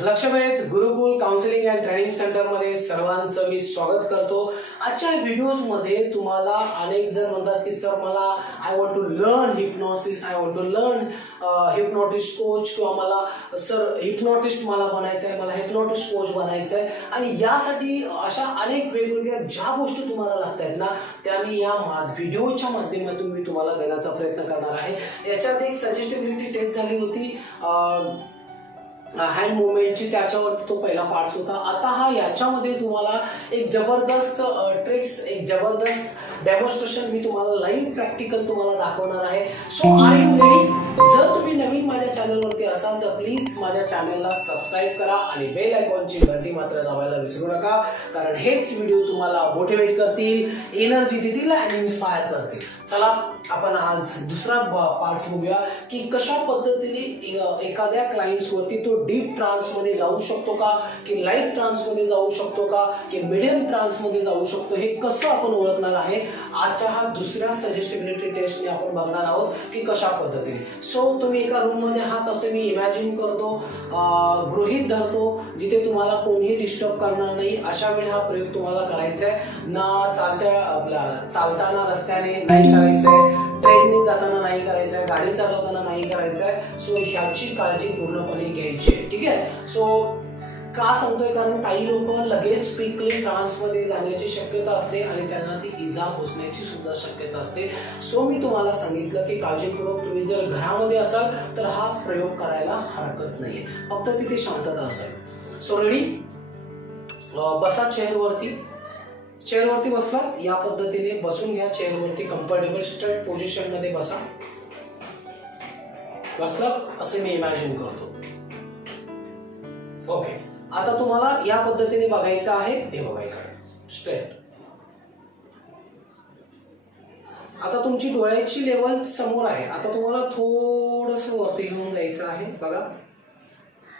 Lakshvedh Gurukul counselling and training centre मध्ये सर्वांचं मी स्वागत करतो। आजच्या व्हिडिओज मध्ये तुम्हाला अनेक जण म्हणतात की सर मला I want to learn hypnosis, I want to learn hypnotist coach, किंवा मला सर हिप्नॉटिस्ट मला बनायचं आहे, मला हिप्नॉटिस्ट कोच बनायचं आहे। आणि यासाठी अशा अनेक वेगवेगळ्या ज्या गोष्टी तुम्हाला लागतात ना त्या मी या व्हिडिओच्या माध्यमातून मी तुम्हाला देण्याचा प्रयत्न करणार आहे। याच्यात एक सजेस्टिबिलिटी टेस्ट झाली होती हँड मुवमेंटची, त्याच्यावरती तो पहिला पार्ट्स होता। आता हा याच्यामध्ये तुम्हाला एक जबरदस्त ट्रिक्स, एक जबरदस्त डेमॉन्स्ट्रेशन मी तुम्हाला लाईव्ह प्रॅक्टिकल तुम्हाला दाखवणार आहे। So are you ready? जर तुम्ही नवीन माझ्या चॅनलवरती असाल तर प्लीज माझ्या चॅनलला सबस्क्राईब करा आणि बेल आयकॉनची घंटी मात्र दाबायला विसरू नका, कारण हेच व्हिडिओ तुम्हाला मोटिवेट करतील, एनर्जी देतील आणि इन्स्पायर करतील। चला आपण आज दुसरा पार्ट्स बघूया की कशा पद्धतीने एखाद्या क्लायंट्स वरती तो डीप ट्रान्स मध्ये जाऊ शकतो का, की लाईट ट्रान्स मध्ये जाऊ शकतो का, की मीडियम ट्रान्स मध्ये जाऊ शकतो, हे कसं आपण ओळखणार आहे आजच्या हा दुसऱ्या सजेस्टिबिलिटी टेस्टने आपण बघणार आहोत की कशा पद्धतीने। सो तुम्ही एका रूम मध्ये आहात असं मी इमॅजिन करतो, गृहीत धरतो, जिथे तुम्हाला कोणीही डिस्टर्ब करणार नाही। अशा वेळी हा प्रयोग तुम्हाला करायचा आहे ना, चालताना रस्त्याने नाही करायचंय, ट्रेनने जाताना नाही करायचंय, गाडी चालवताना नाही करायचंय। सो ह्याची काळजी पूर्णपणे घ्यायची आहे, ठीक आहे। सो का सांगतोय, कारण काही लोक लगेच क्विकली ट्रान्स मध्ये जाण्याची शक्यता असते आणि त्यांना ती इजा पोचण्याची सुद्धा शक्यता असते। सो मी तुम्हाला सांगितलं की काळजीपूर्वक तुम्ही जर घरामध्ये असाल तर हा प्रयोग करायला हरकत नाहीये, फक्त तिथे शांतता असेल। So ready? बसा चेअरवरती, चेअरवरती बसला या पद्धतीने बसून घ्या। चेअरवरती कम्फर्टेबल स्ट्रेट पोझिशन मध्ये बसा। बसला असे मी इमॅजिन करतो। ओके, आता तुम्हाला या पद्धतीने बघायचं आहे, हे बघा इकडे स्ट्रेट। आता तुमची डोळ्याची लेवल समोर आहे, आता तुम्हाला थोडस वरती घेऊन जायचं आहे। बघा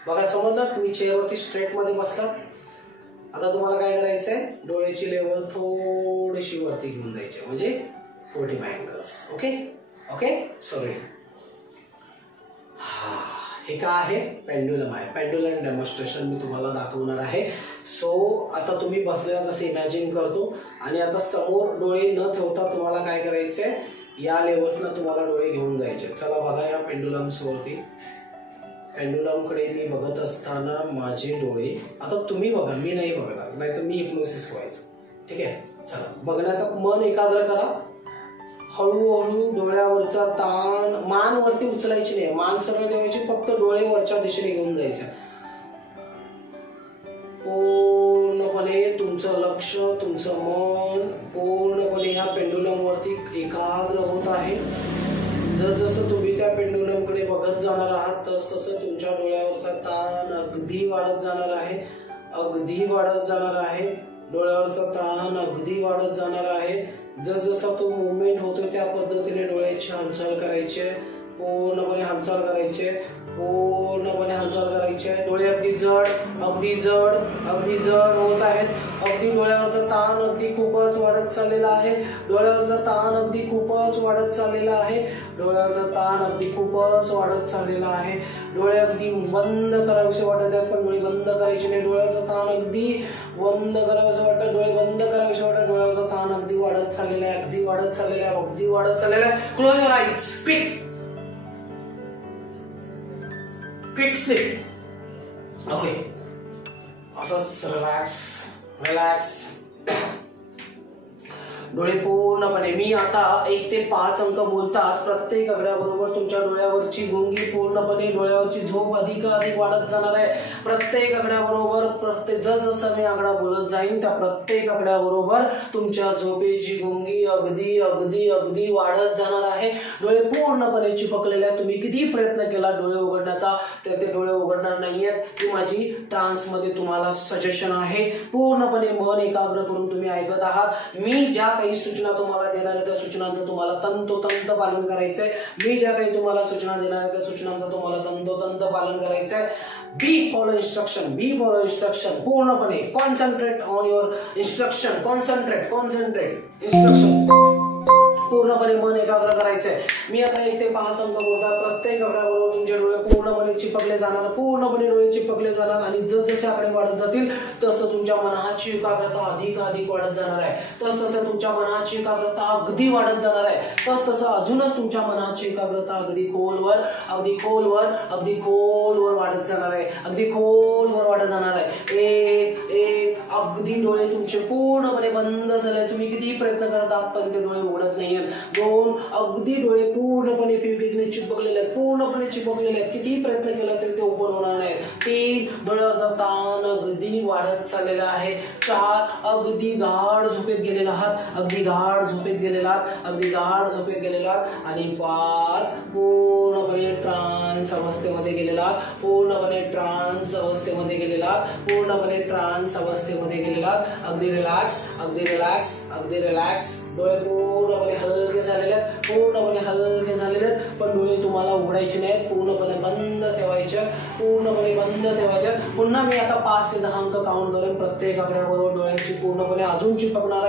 बघा, समजलं? तुम्ही चेअरवरती स्ट्रेट मध्ये बसलात, आता तुम्हाला काय करायचंय, डोळ्याची लेवल थोडीशी वरती घेऊन जायची, म्हणजे 45 अँगल्स। Okay okay, sorry. हे काय आहे? पेंडुलम आहे। पेंडुलम डेमॉन्स्ट्रेशन मी तुम्हाला दाखवणार आहे। सो आता तुम्ही बसलेला तसे इमॅजिन करतो आणि आता समोर डोळे न ठेवता तुम्हाला काय करायचंय, या लेवल्सला तुम्हाला डोळे घेऊन जायचे। चला बघा या पेंडुलम्स वरती, पेंडुलम कडे मी बघत असताना माझे डोळे, आता तुम्ही बघा, मी नाही बघणार, नाहीतर मी हिप्नोसिस व्हायचं, ठीक आहे। चला बघण्याचा मन एकाग्र करा, हळूहळू डोळ्यावरचा ताण, मान वरती उचलायची नाही, मान सरळ ठेवायची, फक्त डोळे वरच्या दिशेने घेऊन जायचं। पूर्णपणे तुमचं लक्ष, तुमचं मन पूर्णपणे ह्या पेंडुलम वरती एकाग्र होत आहे। जसं तुम्ही त्या पेंडुलम कडे बघत जाणार आहात तसं तुमच्या डोळ्यावरचा ताण अगदी वाढत जाणार आहे, अगदी वाढत जाणार आहे। डोळ्यावरचा ताण अगदी वाढत जाणार आहे। जसं तो मुवमेंट होतोय त्या पद्धतीने डोळ्याची हालचाल करायची आहे, पूर्णपणे हालचाल करायची आहे, पूर्णपणे हालचाल करायची आहे। डोळे अगदी जड, अगदी जड, अगदी जड होत आहेत। अगदी डोळ्यावरचा ताण अगदी खूपच वाढत चाललेला आहे, डोळ्यावरचा ताण अगदी खूपच वाढत चाललेला आहे, डोळ्यावरचा ताण अगदी खूपच वाढत चाललेला आहे। डोळे अगदी बंद करावेसे वाटत आहेत पण डोळे बंद करायचे नाही, डोळ्यावरचा ताण अगदी बंद करावेसे वाटत, डोळे बंद करावेसे वाटत, डोळ्यावरचा ताण अगदी वाढत चाललेला आहे, अगदी वाढत चाललेला आहे, अगदी वाढत चाललेला आहे। Close your eyes, speak quick sleep. Okay, असंच रिलॅक्स रिलॅक्स, डोळे पूर्णपणे, मी आता 1 ते 5 अंक बोलताच प्रत्येक आकड्याबरोबर तुमच्या डोळ्यावरची गुंगी पूर्णपणे, डोळ्यावरची झोप अधिक वाढत जाणार आहे। प्रत्येक आकड्याबरोबर, जसं मी आकडा बोलत जाईन त्या प्रत्येक आकड्याबरोबर तुमच्या झोपेची गुंगी अगदी अगदी अगदी वाढत जाणार आहे। डोळे पूर्णपणे चिपकलेले आहेत, तुम्ही किती प्रयत्न केला डोळे उघडण्याचा तर ते डोळे उघडणार नाहीयेत। ही माझी ट्रान्स मध्ये तुम्हाला सजेशन आहे, पूर्णपणे मन एकाग्र करून तुम्ही ऐकत आहात। मी ज्या काही सूचना तुम्हाला देणार आहे त्या सूचनांचं तुम्हाला तंतोतंत पालन करायचंय। मी ज्या काही तुम्हाला सूचना देणार आहे त्या सूचनांचं तुम्हाला तंतोतंत पालन करायचंय। Be follow instruction, be follow instruction, पूर्णपणे concentrate on your instruction, concentrate instruction. पूर्णपणे मन एकाग्र करायचंय. मी आता 1 ते 5 अंक बोलतात. प्रत्येक आकड्याबरोबर तुमचे डोळे पूर्णपणे चिपकले जाणार, पूर्णपणे डोळे चिपकले जाणार आणि जसजसे आकडे वाढत जातील तसं तुमच्या मनाची एकाग्रता अधिक वाढत जाणार आहे. तसतसं तुमच्या मनाची एकाग्रता अगदी वाढत जाणार आहे. तसतसं अजूनच तुमच्या मनाची एकाग्रता अगदी खोलवर वाढत जाणार आहे. अगदी खोलवर वाढत जाणार आहे. एक अगदी डोळे तुमचे पूर्णपणे बंद झाले. तुम्ही किती प्रयत्न करत आहात पण ते डोळे उघडत नाहीयेत. 2 अगदी डोळे पूर्णपणे फेविक्विकने चिपकलेले आहेत, पूर्णपणे चिपकलेले आहेत. किती प्रयत्न केला तरी ते ओपन होणार नाहीत. 3 डोळ्याचा ताण अगदी वाढत चाललेला आहे. 4 अगदी गाढ झोपेत गेलेला आहात, अगदी गाढ झोपेत गेलेला आहात आणि 5 पूर्णपणे ट्रान्स अवस्थेमध्ये गेलेला आहात, पूर्णपणे ट्रान्स अवस्थेमध्ये गेलेला आहात. अगदी रिलॅक्स. डोळे पूर्णपणे हलके झालेले आहेत, पण डोळे तुम्हाला उघडायचे नाहीत. पूर्णपणे बंद ठेवायचे. पुन्हा मी आता 5 ते 10 अंक काउंट करेन. प्रत्येक आकड्याबरोबर डोळ्याची पूर्णपणे अजून चिपकणार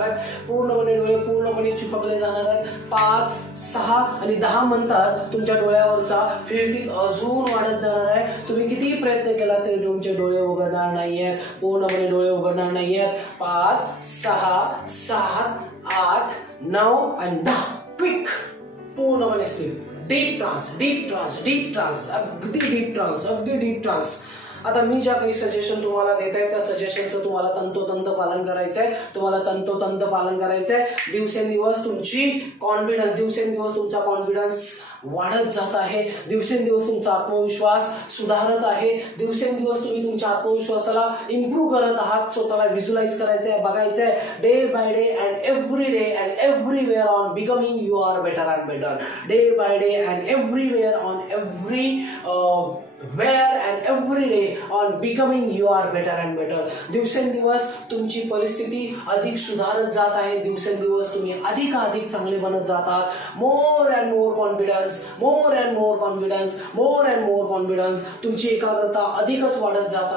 आहेत. पूर्णपणे डोळे पूर्णपणे चिपकले जाणार आहेत. 5, 6 आणि 10 म्हणतात तुमच्या डोळ्यावरचा फेविक्विक अजून वाढत जाणार आहे. तुम्ही किती प्रयत्न केला तरी तुमचे डोळे उघडणार नाहीयेत, पूर्णपणे डोळे उघडणार नाहीयेत. 5, 6, 7, 8, 9 आणि 10. क्विक, पूर्णपणे स्लीप. डीप ट्रान्स, अगदी डीप ट्रान्स. आता मी ज्या काही सजेशन तुम्हाला देत आहे त्या सजेशनचं तुम्हाला तंतोतंत पालन करायचंय. दिवसेंदिवस तुमचा कॉन्फिडन्स वाढत जात आहे. दिवसेंदिवस तुमचा आत्मविश्वास सुधारत आहे. दिवसेंदिवस तुम्ही तुमच्या आत्मविश्वासाला इम्प्रूव्ह करत आहात. स्वतःला व्हिज्युअलाइज करायचंय, बघायचंय. Day by day and every day and everywhere on becoming you are better and better. Day by day and everywhere on where and every day on becoming you are better and better. दिवसेंदिवस तुमची परिस्थिती अधिक सुधारत जात आहे. दिवसेंदिवस तुम्ही अधिक चांगले बनत जातात. More and more confidence. तुमची एकाग्रता अधिकच वाढत जात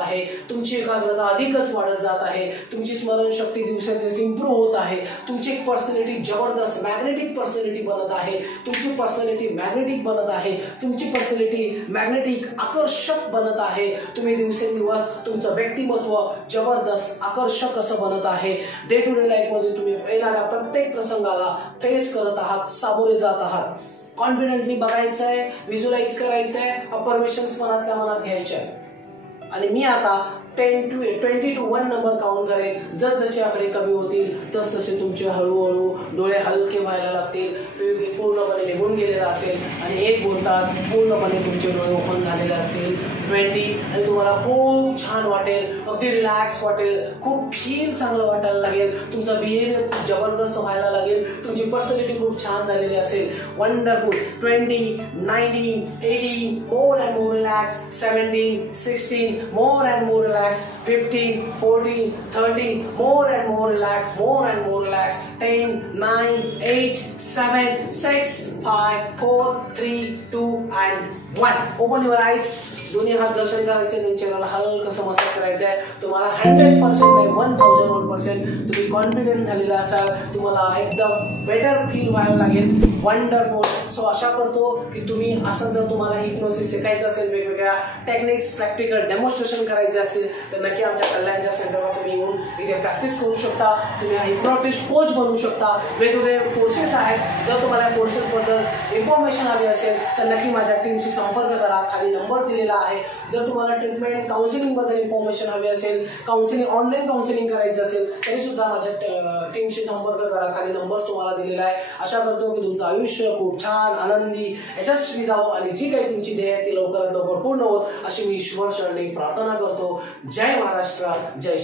आहे. तुमची स्मरणशक्ती दिवसेंदिवस इम्प्रूव्ह होत आहे. तुमची पर्सनॅलिटी जबरदस्त मॅग्नेटिक पर्सनॅलिटी बनत आहे. तुमची पर्सनॅलिटी मॅग्नेटिक आकर्षक बनत आहे. तुम्ही दिवसेंदिवस तुमचं व्यक्तिमत्व जबरदस्त आकर्षक असं बनत आहे. डे टू डे लाईफ मध्ये तुम्ही येणाऱ्या प्रत्येक प्रसंगाला फेस करत आहात, सामोरे जात आहात. कॉन्फिडेंटली बघायचंय, व्हिज्युअलाइज करायचंय, अफर्मेशन्स मनात घ्यायचे. आणि मी आता 20 to 1 नंबर काउंट करेन. जसे आकडे कमी होतील तसतसे तुमचे हळूहळू डोळे हलके व्हायला लागतील. पूर्णपणे निघून गेलेला असेल आणि 1 बोलतात पूर्णपणे तुमचे डोळे ओपन झालेले असतील. 20 आणि तुम्हाला खूप छान वाटेल, अगदी रिलॅक्स वाटेल, खूप फील चांगलं वाटायला लागेल. तुमचा बिहेवियर खूप जबरदस्त व्हायला लागेल. तुमची पर्सनॅलिटी खूप छान झालेली असेल. Wonderful. 20, 19, 18 more and more relaxed. 17, 16 more and more relaxed. 15, 14, 13 more and more relaxed. 10, 9, 8, 7, 6, 5, 4, 3, 2 and 1. Open your eyes. दोन्ही हात दर्शन करायचे. त्यांच्या चेहऱ्याला हलकसं मसाज करायचं आहे. तुम्हाला 100% नाही 1001% तुम्ही कॉन्फिडंट झालेला असाल. तुम्हाला एकदम बेटर फील व्हायला लागेल. वंडरफुल. सो आशा करतो की तुम्ही असं जर तुम्हाला हिप्नोसिस शिकायचं असेल, वेगवेगळ्या टेक्निक्स प्रॅक्टिकल डेमॉन्स्ट्रेशन करायचे असतील तर नक्की आमच्या कल्याणच्या सेंटरला तुम्ही येऊन इथे प्रॅक्टिस करू शकता. तुम्ही हिप्नोटिस्ट कोच बनू शकता. वेगवेगळे कोर्सेस आहेत. जर तुम्हाला कोर्सेसबद्दल इन्फॉर्मेशन हवी असेल तर नक्की माझ्या टीमशी संपर्क करा. खाली नंबर दिलेला आहे. जर तुम्हाला ट्रीटमेंट काउन्सिलिंग बद्दल इन्फॉर्मेशन हवी असेल, ऑनलाईन काउन्सिलिंग करायचं असेल तरी सुद्धा माझ्या टीमशी संपर्क करा. खाली नंबर तुम्हाला दिलेला आहे. आशा करतो की तुमचं आयुष्य खूप छान, आनंदी, यशस्वी जावं आणि जी काही तुमची ध्येय आहे ती लवकरात लवकर पूर्ण होत अशी मी ईश्वर चरणी प्रार्थना करतो. जय महाराष्ट्र, जय शिव.